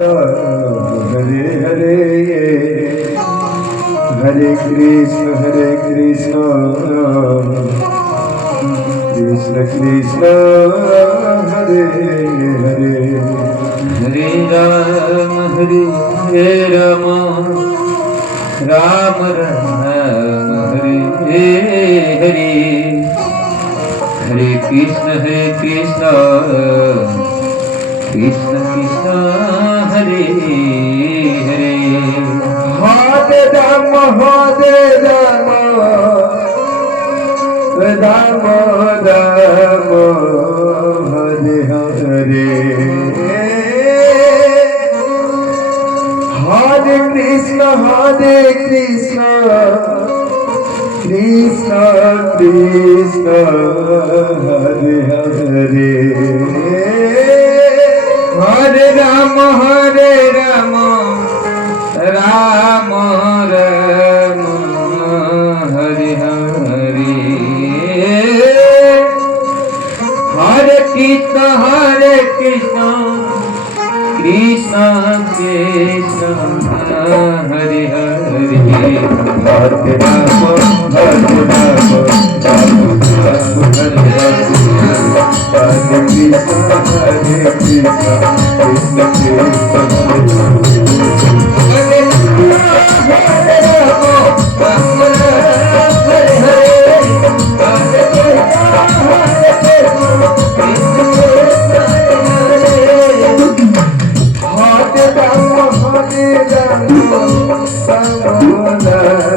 हरे हरे हरे कृष्ण कृष्ण कृष्ण हरे हरे हरे राम राम राम हरे हरे हरे कृष्ण कृष्ण कृष्ण हरे हरे हरे राम राम राम हरे हरे हरे कृष्ण कृष्ण कृष्ण हरे हरे हरे राम राम राम हरे हरे हरे कृष्ण कृष्ण कृष्ण हरे हरे हरे राम हरे कृष्ण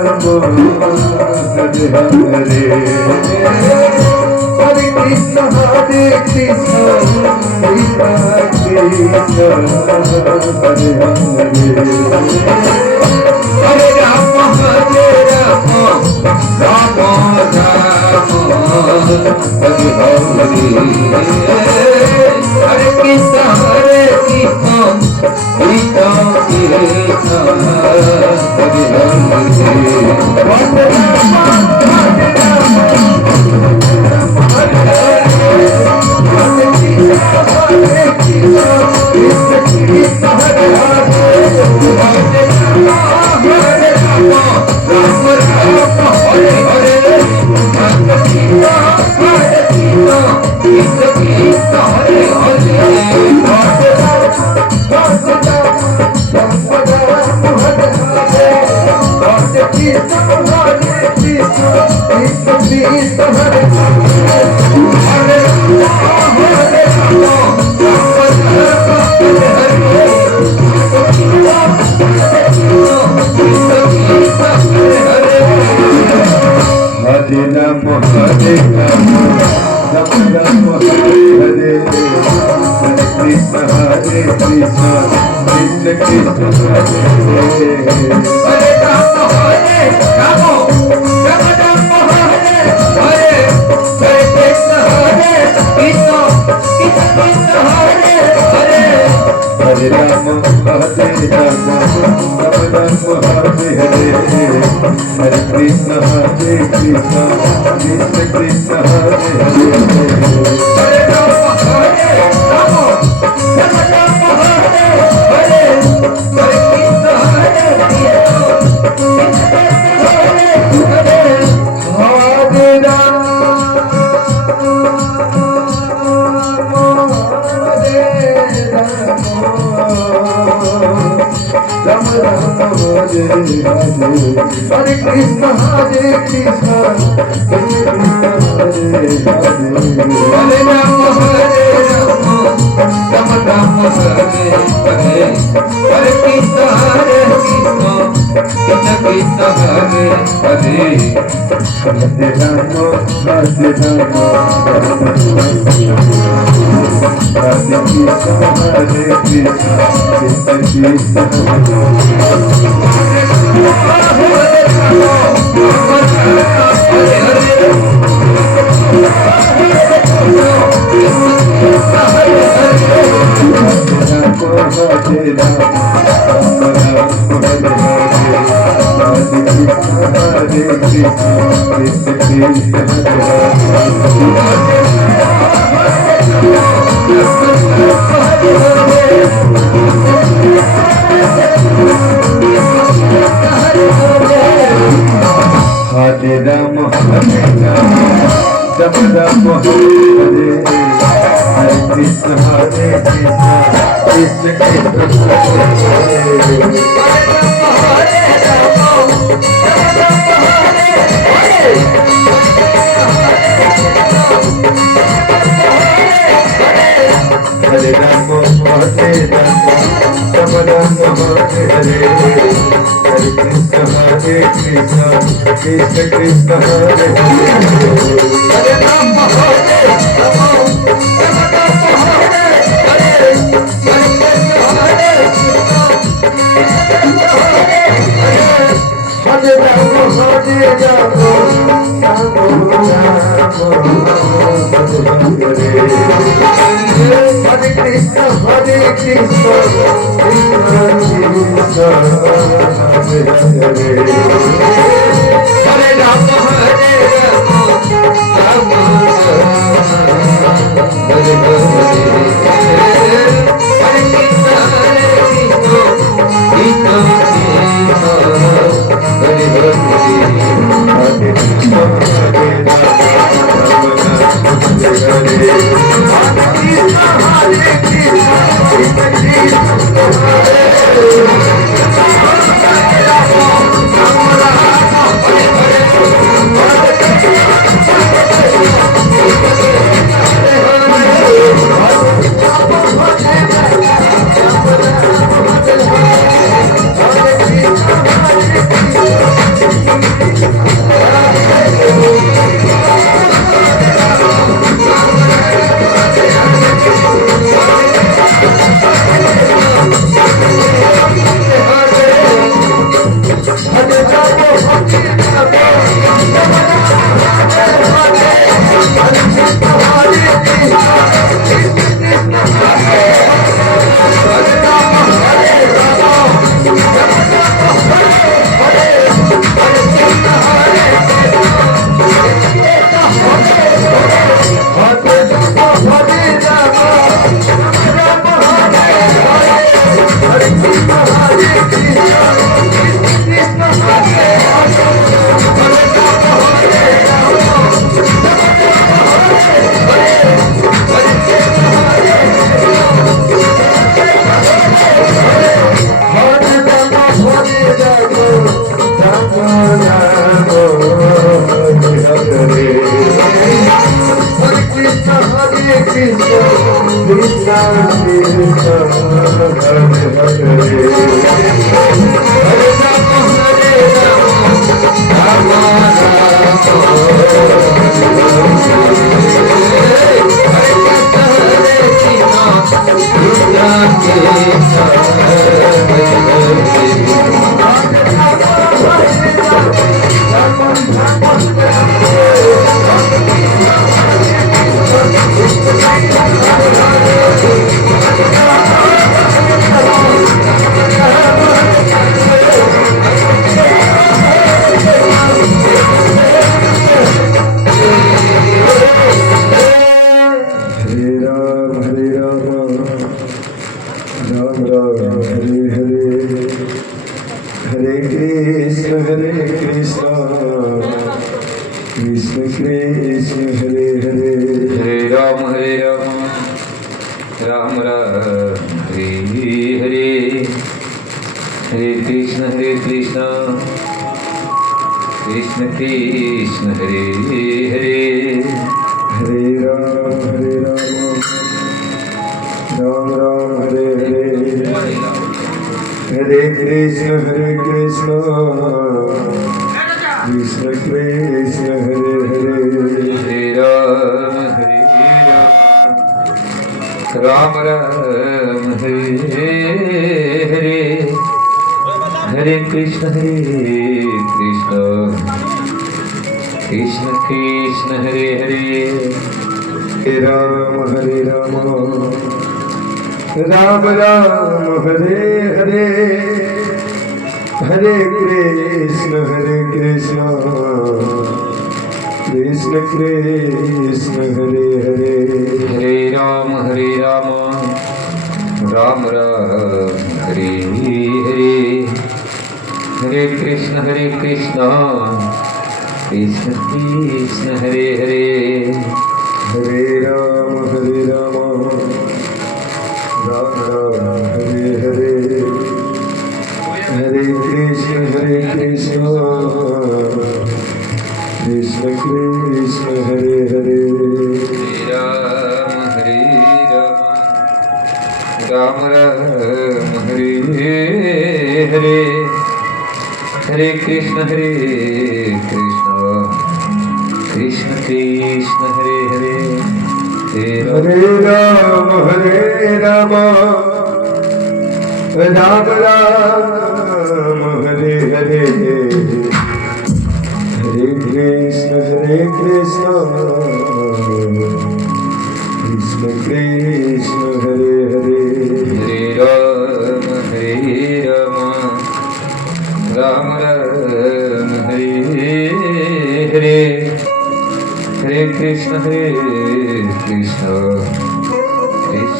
कृष्ण हरे Ram Ram Hare Hare Krishna Hare Krishna हरे राम राम हरे हरे कृष्ण कृष्ण हरे हरे जप जप हरे हरे हरे कृष्ण कृष्ण कृष्ण हरे हरे हरे राम हरे राम राम राम हरे हरे हरे कृष्ण कृष्ण कृष्ण हरे हरे हरे राम हरे राम हरे राम हरे राम राम हरे कृष्ण हरे कृष्ण कृष्ण कृष्ण हरे हरे हरे राम हरे राम राम हरे हरे हरे कृष्ण कृष्ण हरे हरे हरे कृष्ण हरे Ram Hare Hare Krishna Krishna Hare Hare Hare Ram Ram Ram Hare Hare Hare Krishna Krishna Krishna Hare Hare Hare Ram Ram Ram Hare Hare Hare Krishna Krishna Krishna Hare Hare Hare Ram Ram Ram Hare Hare Hare Krishna Krishna Krishna Hare Hare Hare Ram Ram Ram Hare Hare Hare Krishna Krishna Krishna Hare Hare Hare Ram Ram Ram Hare Hare Hare Krishna Krishna Krishna Hare Hare Hare Ram Ram Hare Hare Hare Krishna Krishna Krishna Hare Hare Hare Ram Ram Ram Hare Hare Hare Krishna Krishna Krishna Hare Hare Hare Ram Ram Hare Hare Hare Krishna Krishna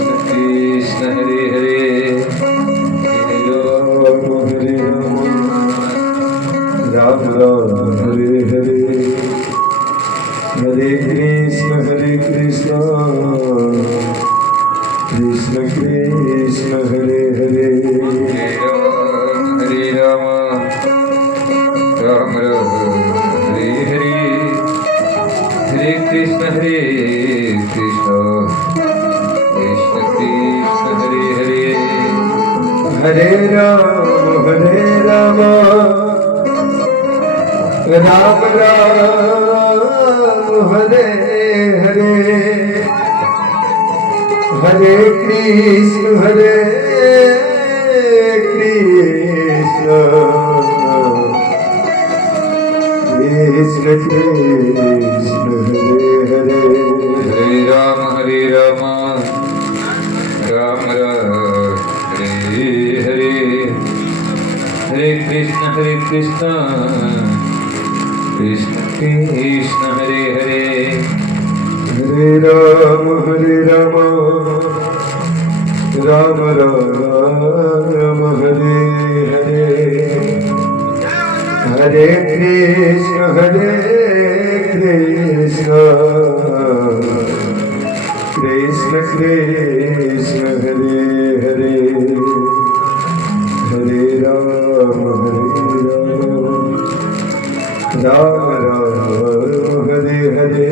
Krishna Hare Hare Hare Ram Hare Hare Hare Krishna Krishna Hare Hare Hare Ram Ram Ram Hare Hare Hare Krishna Krishna Hare Hare Hare Ram Ram Ram Hare Hare Hare Krishna Krishna Hare Hare Hare Ram Ram Ram Hare Hare Hare Krishna Krishna Krishna Hare Hare Hare Ram Ram Ram Hare Hare Hare Krishna Krishna Hare Hare Hare Ram Ram Ram Hare Hare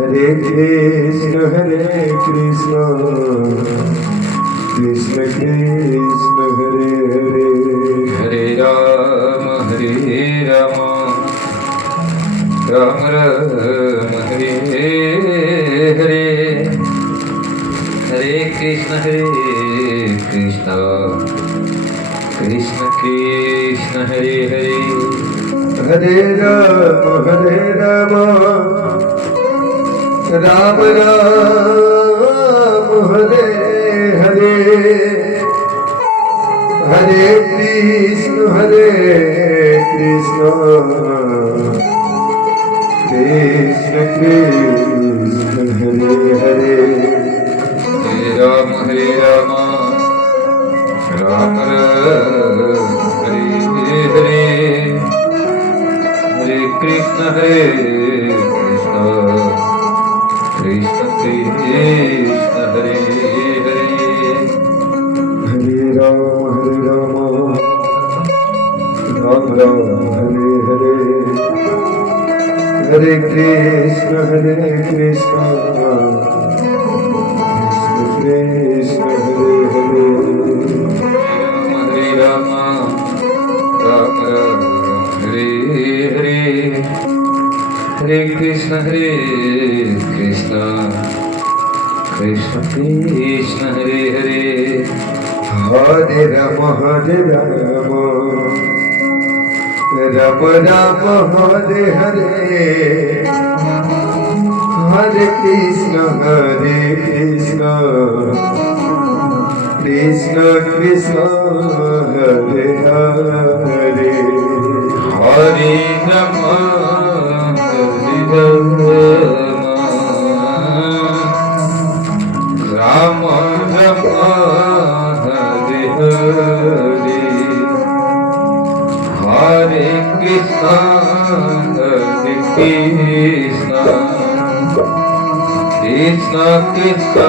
Hare Krishna Krishna Hare Hare Hare Ram Ram Ram Hare Hare Hare Krishna Krishna Hare Hare Hare Ram Ram Ram Hare Hare Hare Krishna Krishna Hare Hare Hare Ram Ram Ram Hare Hare Hare Krishna Krishna Hare Hare Hare Ram Ram Ram Hare Hare Hare Krishna Krishna Krishna Hare Hare Hare Ram Ram Hare Hare Hare Krishna Krishna Hare Hare Hare Ram Ram Ram Hare Hare Hare Krishna Krishna Krishna Hare Hare Hare Ram Ram Ram Hare Hare Hare Krishna Krishna Krishna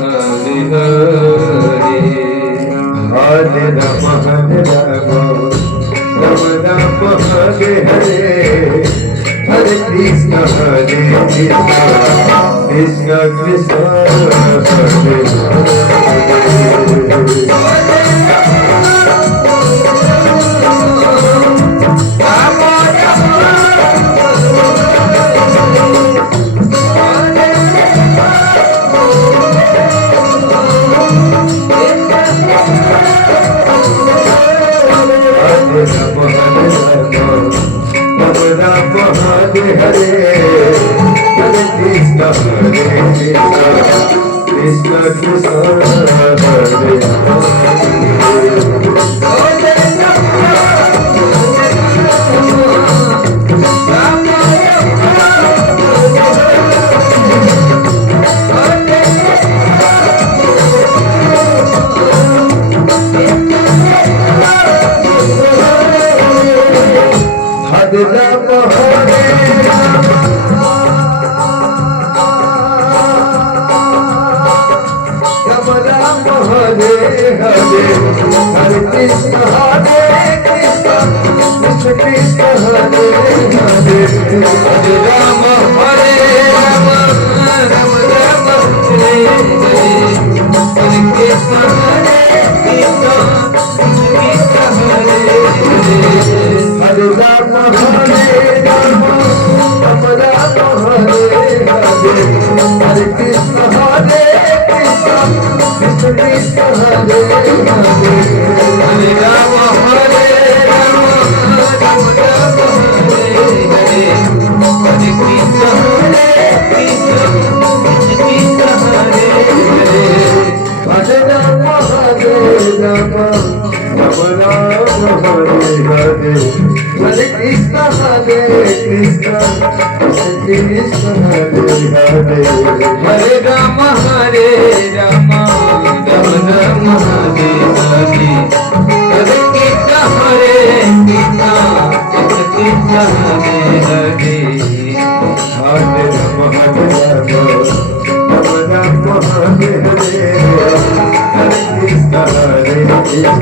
Hare Hare Hare Rama Rama Rama Hare Hare Hare Krishna Krishna Krishna Hare Krishna Krishna Hare Hare Rama Hare Rama Rama Hare Hare Hare Krishna Hare Krishna Krishna Krishna Hare Hare Hare Rama Hare Rama Rama Rama Hare Hare Hare Krishna Hare Krishna Krishna Krishna Hare Hare Hare Rama Hare Rama Rama Rama Hare Hare Hare Krishna Hare Krishna Krishna Krishna Hare Hare Hare Rama Hare Rama Rama Rama Hare Hare Hare Krishna Hare Krishna Krishna Krishna Hare Hare Hare Rama Hare Rama Rama Rama Hare Hare Hare Krishna Hare Krishna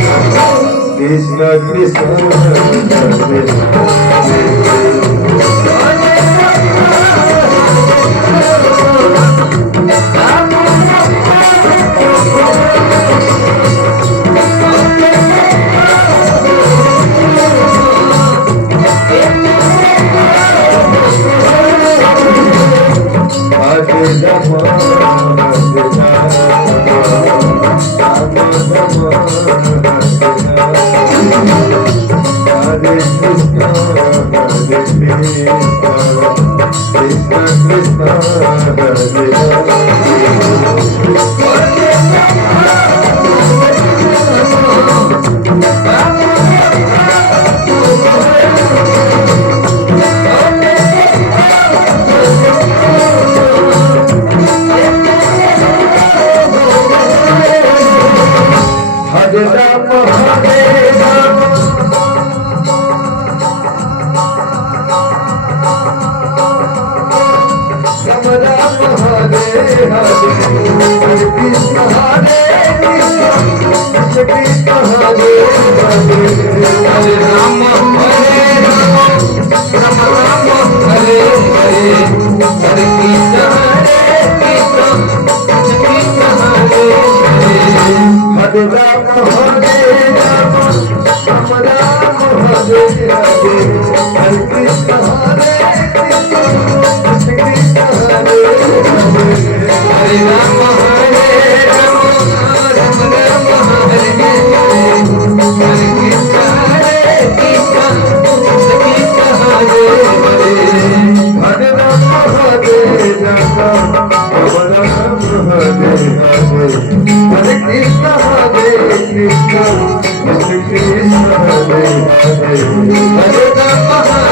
Krishna Krishna Hare Hare Hare Rama Hare Rama Rama Rama Hare Hare Hare Krishna Hare Krishna Krishna Krishna Hare Hare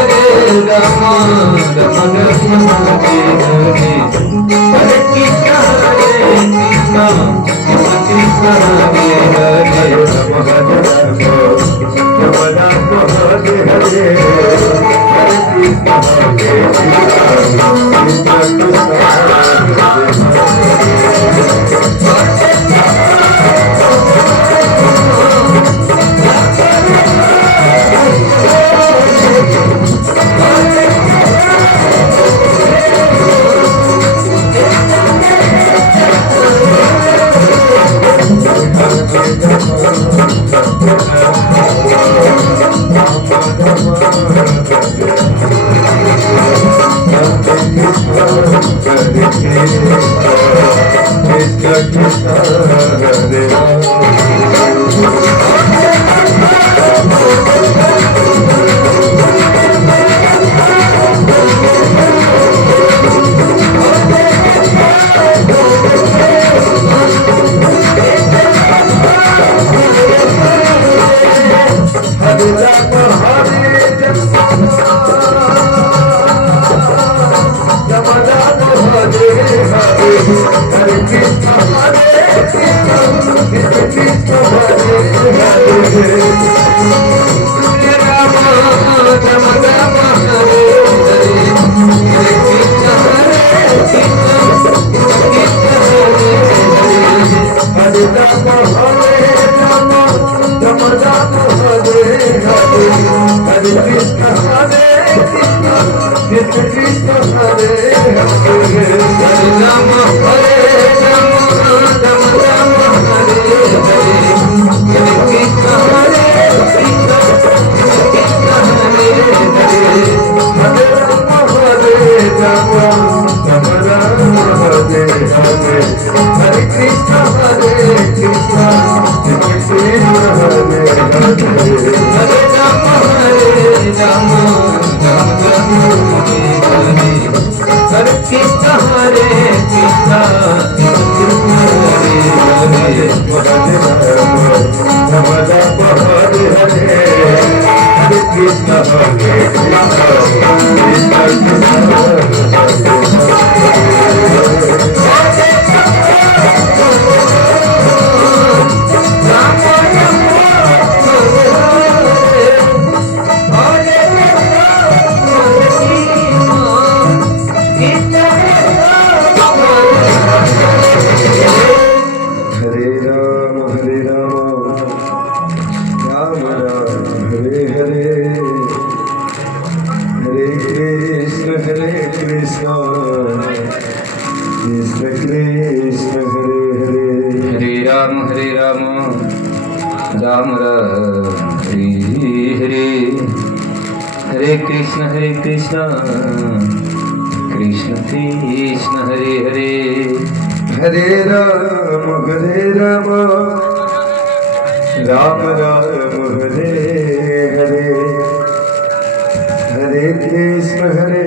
Hare Rama Hare Rama Rama Rama Hare Hare Hare Krishna Hare Krishna Krishna Krishna Hare Hare Krishna Hare Hare Ram हरे राम राम राम हरे हरे हरे कृष्ण हरे कृष्ण कृष्ण हरे हरे हरे राम राम राम हरे हरे हरे कृष्ण हरे कृष्ण कृष्ण हरे हरे हरे राम राम राम राम हरे हरे हरे कृष्ण हरे कृष्ण कृष्ण हरे हरे हरे कृष्ण हरे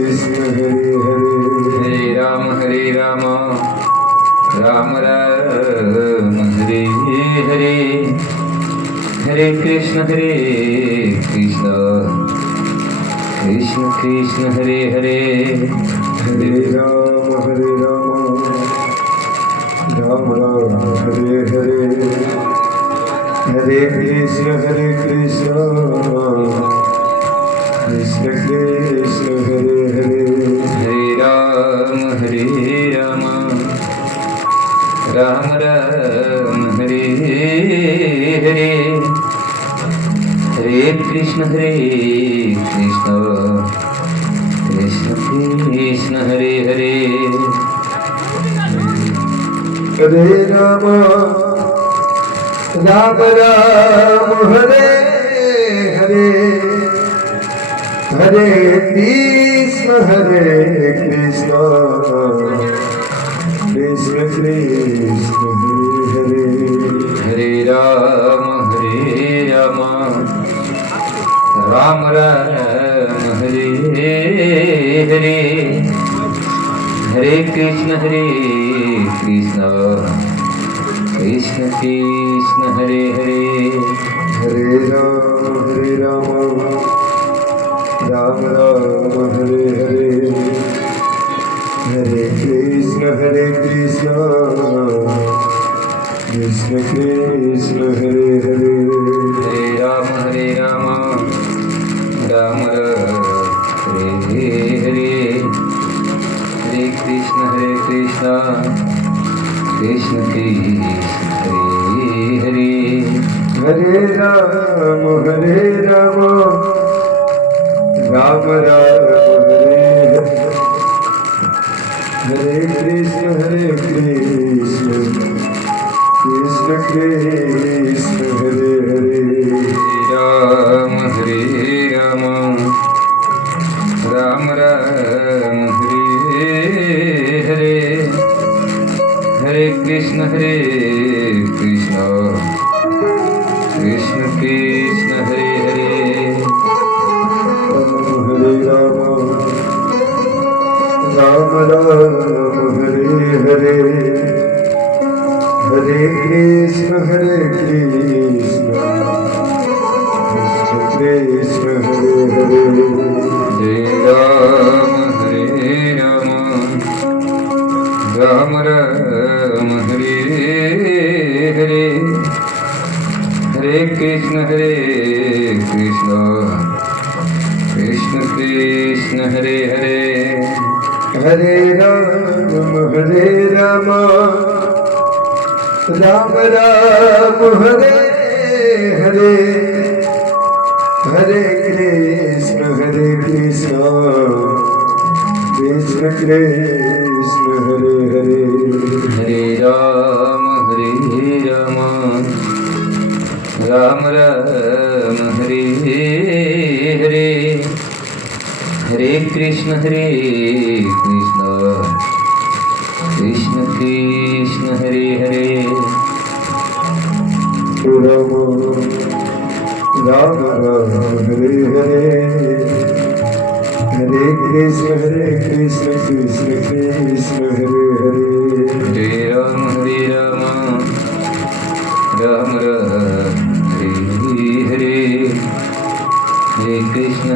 कृष्ण हरे राम राम राम हरे हरे हरे कृष्ण कृष्ण कृष्ण हरे हरे हरे राम राम हरे हरे हरे कृष्ण कृष्ण कृष्ण हरे हरे हरे राम राम राम हरे हरे हरे कृष्ण कृष्ण कृष्ण हरे हरे हरे राम राम राम हरे हरे हरे कृष्ण कृष्ण कृष्ण हरे हरे हरे राम राम राम हरे हरे हरे कृष्ण कृष्ण कृष्ण हरे हरे हरे राम राम राम हरे हरे हरे कृष्ण कृष्ण कृष्ण हरे हरे हरे राम राम हरे हरे हरे कृष्ण कृष्ण कृष्ण हरे हरे हरे राम राम राम हरे हरे हरे कृष्ण कृष्ण कृष्ण हरे हरे हरे राम राम हरे हरे हरे कृष्ण कृष्ण कृष्ण हरे हरे हरे राम राम राम हरे हरे हरे कृष्ण कृष्ण हरे हरे हरे राम राम हरे हरे कृष्ण कृष्ण हरे हरे राम राम हरे हरे हरे कृष्ण कृष्ण कृष्ण हरे हरे हरे राम हरे हरे हरे कृष्ण कृष्ण हरे हरे जय Ram Ram Hare Hare Hare Krishna Krishna Krishna Hare Hare Hare Ram Ram Hare Hare Hare Krishna, Hare Krishna, Krishna Krishna, Hare Hare, Hare Rama, Rama Rama, Hare Hare, Hare Krishna, Krishna Krishna, Hare Hare. Rama, Rama Rama, Hare Hare, Hare Krishna, Krishna Krishna, Hare Hare, Hare Rama, Rama Rama, Hare Hare, Hare Krishna,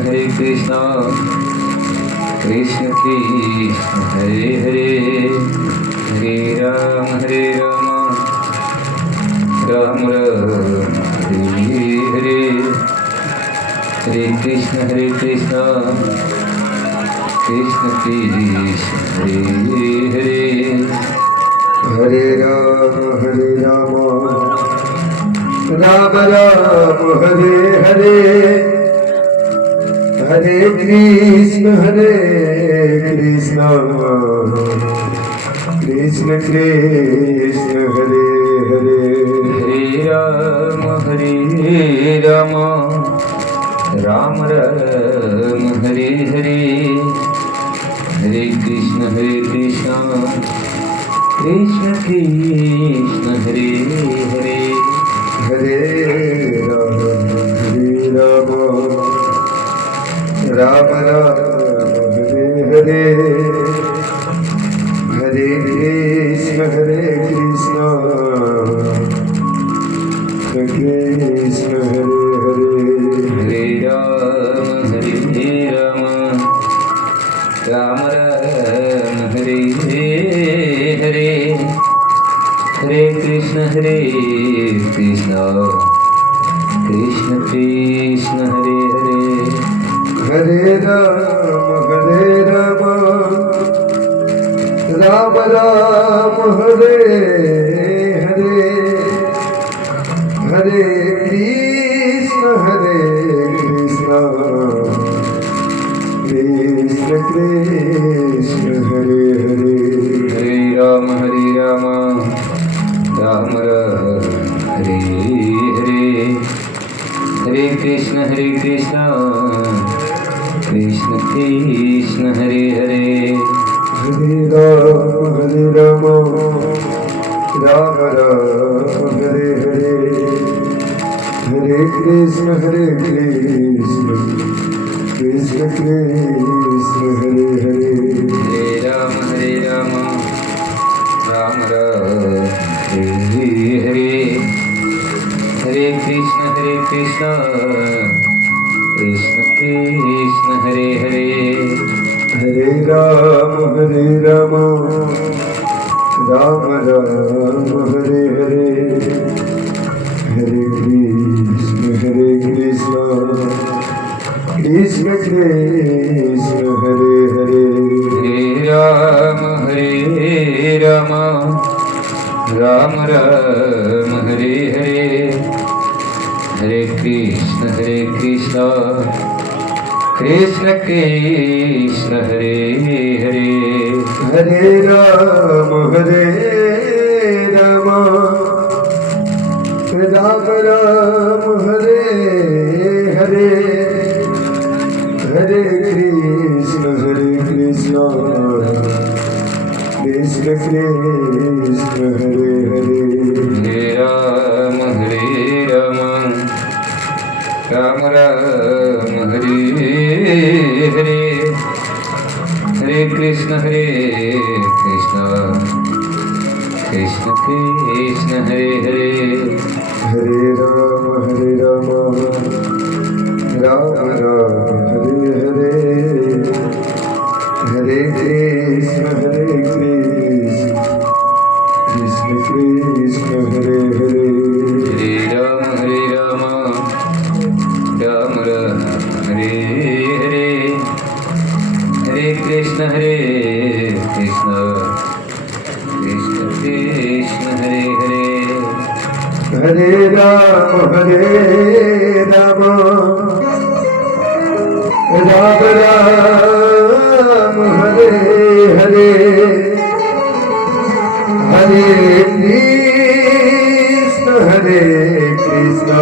Krishna Krishna, Hare Hare, Hare Rama, Rama Rama, Hare Hare, Hare Krishna, Krishna Krishna, Hare Hare. Hare Rama, Rama Rama, Hare Hare, Hare Krishna, Krishna Krishna Krishna, Hare Hare, Hare Rama, Rama Rama, Hare Hare, Hare Krishna, Krishna Krishna, Hare Hare. Hare Rama, Rama Rama, Hare Hare, Hare Krishna, Krishna Krishna, Hare Hare, Hare Rama, Rama Rama, Hare Hare, Hare Krishna, Krishna Krishna, Hare Hare. Hare Rama, Rama Rama, Hare Hare, Hare Krishna, Krishna Krishna, Hare Hare, Hare Rama, Rama Rama, Hare Hare, Hare Krishna, Krishna Krishna, Hare Hare. Hare Rama, Rama Rama, Hare Hare, Hare Krishna, Krishna Krishna, Hare Hare, Hare Rama, Rama Rama, Hare Hare, Hare Krishna, Krishna Krishna, Hare Hare. Hare Rama, Rama Rama, Hare Hare, Hare Krishna, Krishna Krishna, Hare Hare, Hare Rama, Rama Rama, Hare Hare, Hare Krishna, Krishna Krishna, Hare Hare. Hare Rama, Rama Rama, Hare Hare, Hare Krishna, Krishna Krishna, Hare Hare, Hare Rama, Rama Rama, Hare Hare, Hare Krishna, Krishna Krishna, Hare Hare. Hare Rama, Rama Rama, Hare Hare, Hare Krishna, Krishna Krishna, Hare Hare, Hare Rama, Rama Rama, Hare Hare, Hare Krishna, Krishna Krishna, Hare Hare. Hare Rama, Ram Ram Hare Hare Hare Krishna Krishna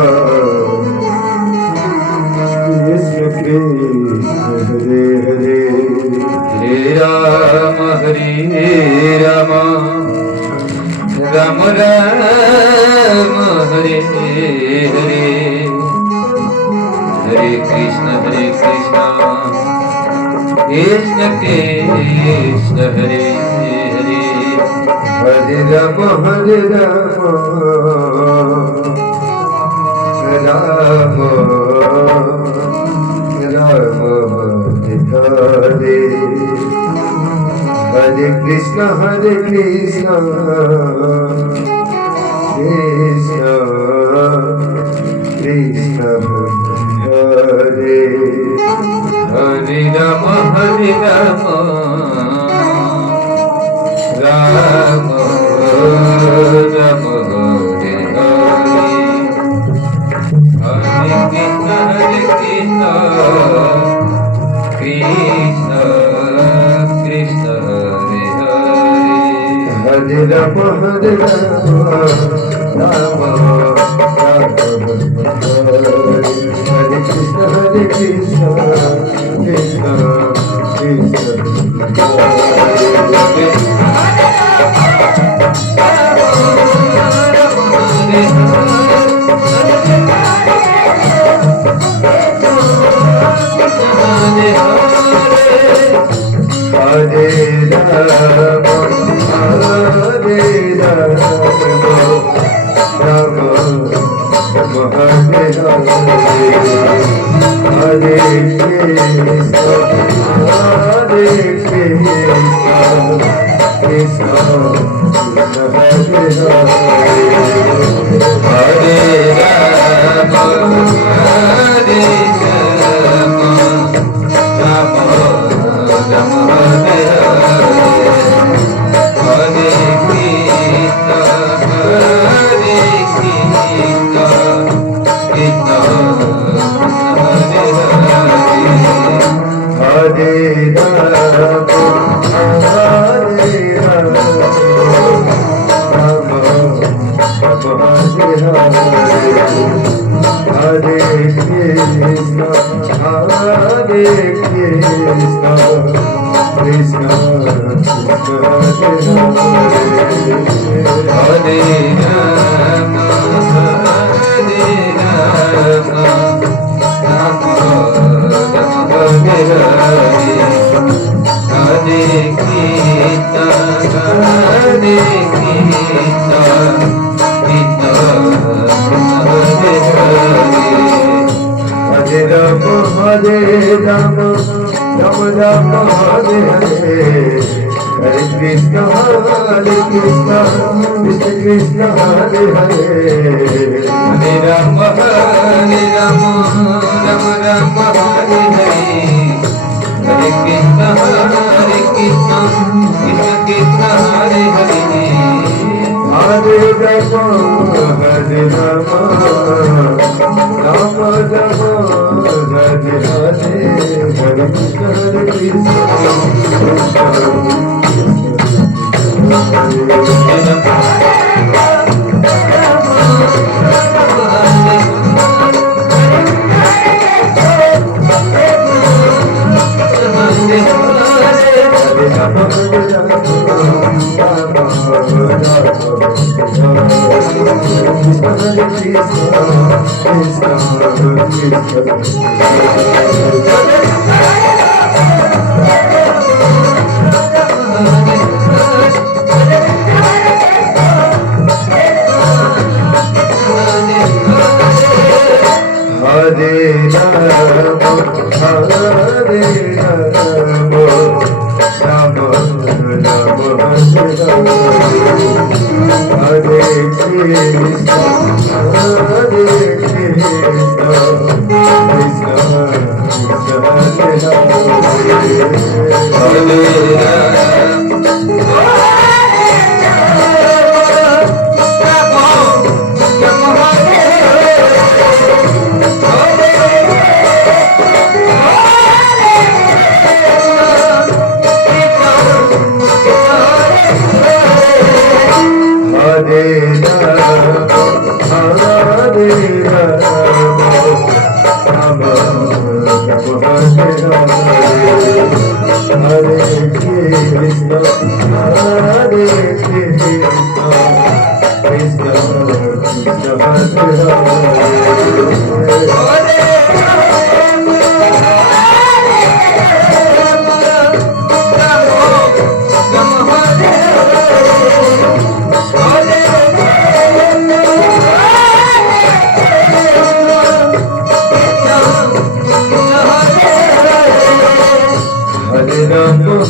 Krishna Krishna Hare Hare Hare Ram Ram Ram Hare Hare Hare Krishna Krishna Krishna Hare Hare Hare Ram Ram Ram Hare Hare Krishna Krishna Krishna Hare Hare Ram Ram Ram Hare Hare Hare Krishna Krishna Krishna Hare Hare Hare Ram Ram हरे कृष्ण कृष्ण हरे राम राम हरे हरे कृष्ण कृष्ण हरे हरे राम राम राम हरे हरे कृष्ण कृष्ण कृष्ण हरे हरे राम हरे कृष्ण कृष्ण हरे राम राम राम हरे हरे हरे कृष्ण कृष्ण हरे हरे हरे राम राम राम हरे हरे हरे कृष्ण कृष्ण कृष्ण हरे हरे हरे राम राम राम हरे हरे हरे कृष्ण कृष्ण कृष्ण हरे हरे हरे राम हरे राम राम राम हरे हरे हरे कृष्ण हरे राम हरे राम राम राम हरे कृष्ण कृष्ण कृष्ण हरे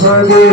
Hare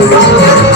Krishna